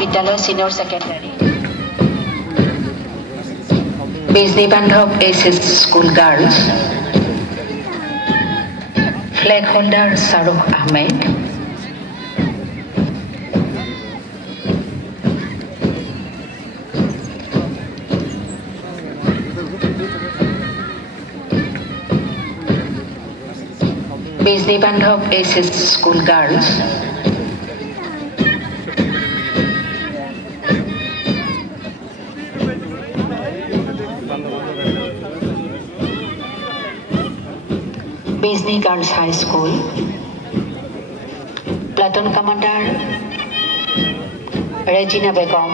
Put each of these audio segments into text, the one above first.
বিদ্যালয় senior secondary Bijni Bandhab HS school girls flag holder Shahrukh Ahmed Bijni Bandhab HS school girls Bijni girls high school platoon commander Rezina Begum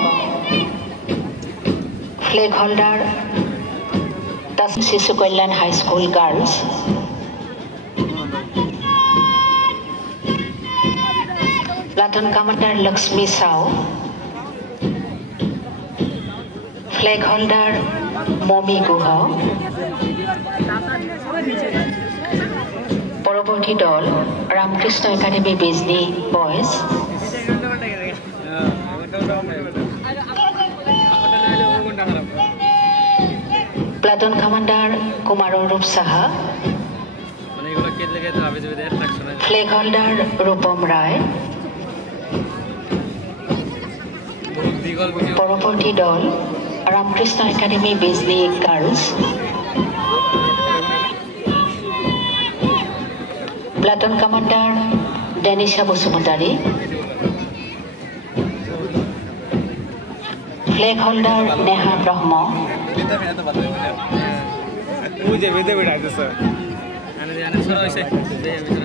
flag holder Shishu Kalyan high school girls platoon commander Lakshmi Sau flag holder Momi Guha পরবর্তী দল Ramkrishna academy Bijni boys platoon commander Kumarup Saha flag holder Rupam Roy পরবর্তী দল Ramkrishna academy Bijni girls platoon commander Denisha Basumatary flag holder Neha Brahma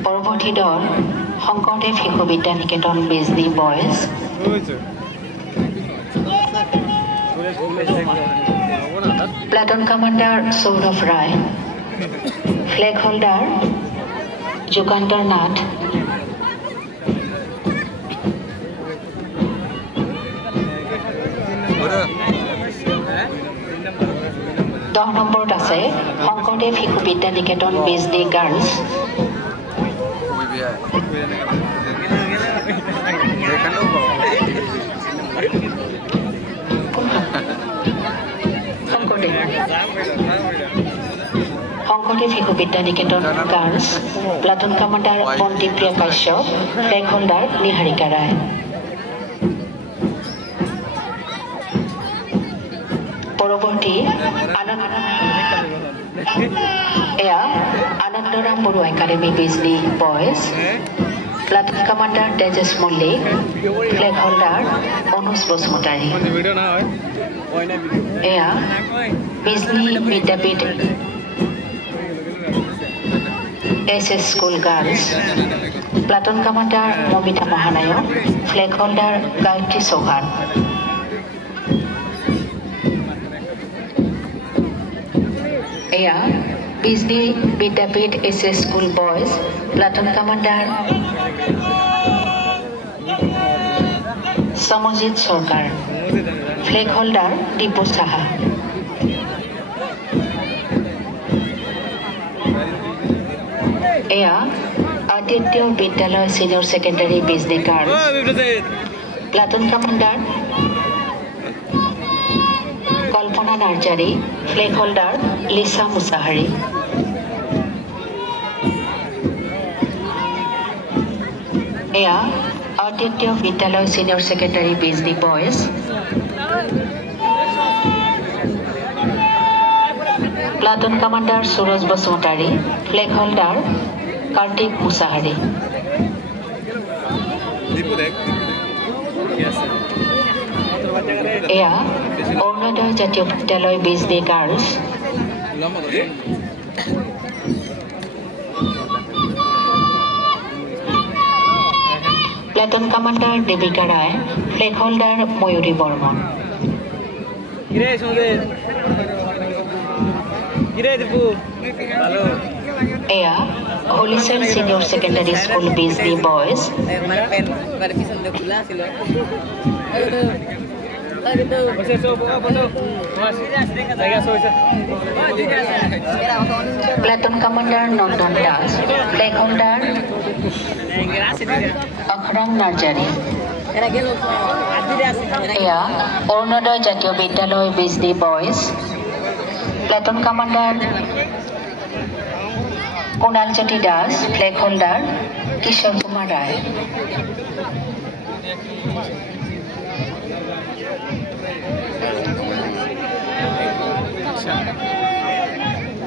পরবর্তী দল শংকৰদেৱ Shishu Vidya Niketan Bijni boys platoon commander Sourav Roy flag holder Jugantar Nath দহ নম্বৰত আছে শংকৰদেৱ শিশু বিদ্যা নিকেতন বিজনী গাৰ্লছ Sankardev Shishu Vidya Niketan girls platoon commander Bantipriya Kashyap flag holder Niharika Roy পৰৱৰ্তী Anandaram Boro academy Bijni boys platoon commander Tejas Mallick flag holder Anuj Basumatary এয়া Bijni Vidyapith HS school girls platoon commander Momita Mahanayak flag holder Gayatri Chauhan এয়া Bijni Vidyapith HS school boys platoon commander Samajit Sarkar flag holder Dipu Saha এয়া Aditya Vidyalaya senior secondary Bijni girls platoon commander Kalpana Narzary flag holder Lisa Musahari এয়া Aditya Vidyalaya senior secondary Bijni boys platoon commander Suraj Basumatary flag holder Kartik Mushahary এয়া Arunoday Jatiya Vidyalaya Bijni girls platoon commander Devika Roy flag holder Mayuri Barman এয়া holy child senior secondary school Bijni boys platoon commander Nandan Das flag holder Akhrang Narzary এয়া Arunoday Jatiya Vidyalaya Bijli boys platoon commander Kunal Jyoti Das flag holder Kishore Kumar Roy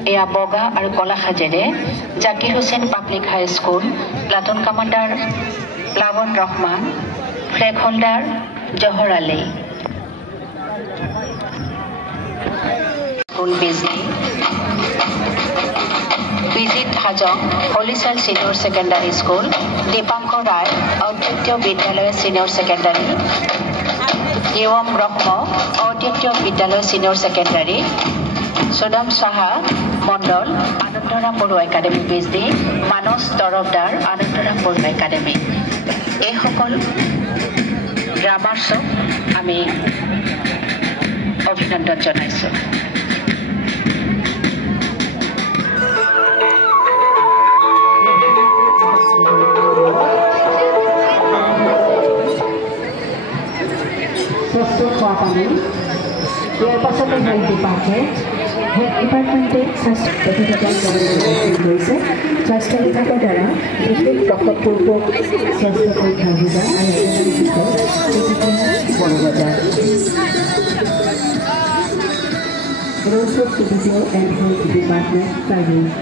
এয়া বগা আৰু কলা সাজেৰে Zakir Hussain public high school platoon commander প্লাবন Rahman flag holder জহর আলী স্কুল বিজলি বিজিত হাজং হলিচাইল সিনিয়র সেকেন্ডারি স্কুল দীপাঙ্কৰ ৰায় অদ্বিতীয় বিদ্যালয় সিনিয়ৰ সেকেন্ডাৰি ইয়ম ব্ৰহ্ম অদ্বিতীয় বিদ্যালয় সিনিয়ৰ সেকেন্ডাৰি সুদাম সাহা মণ্ডল আনন্দৰাম বড়ো একাডেমি বিজলি মানস তৰফদাৰ আনন্দৰাম বড়ো একাডেমি এই সকল গ্ৰামাৰ্ছক আমি অভিনন্দন জনাইছো ইয়াৰ পাছতে হেল্থ ডিপাৰ্টমেণ্টে স্বাস্থ্য লৈছে স্বাস্থ্য বিভাগৰ দ্বাৰা বিশেষ প্ৰকল্পপূৰ্বক স্বাস্থ্য পৰীক্ষা অভিযান আৰু বজায় Road Civil and Health Department Service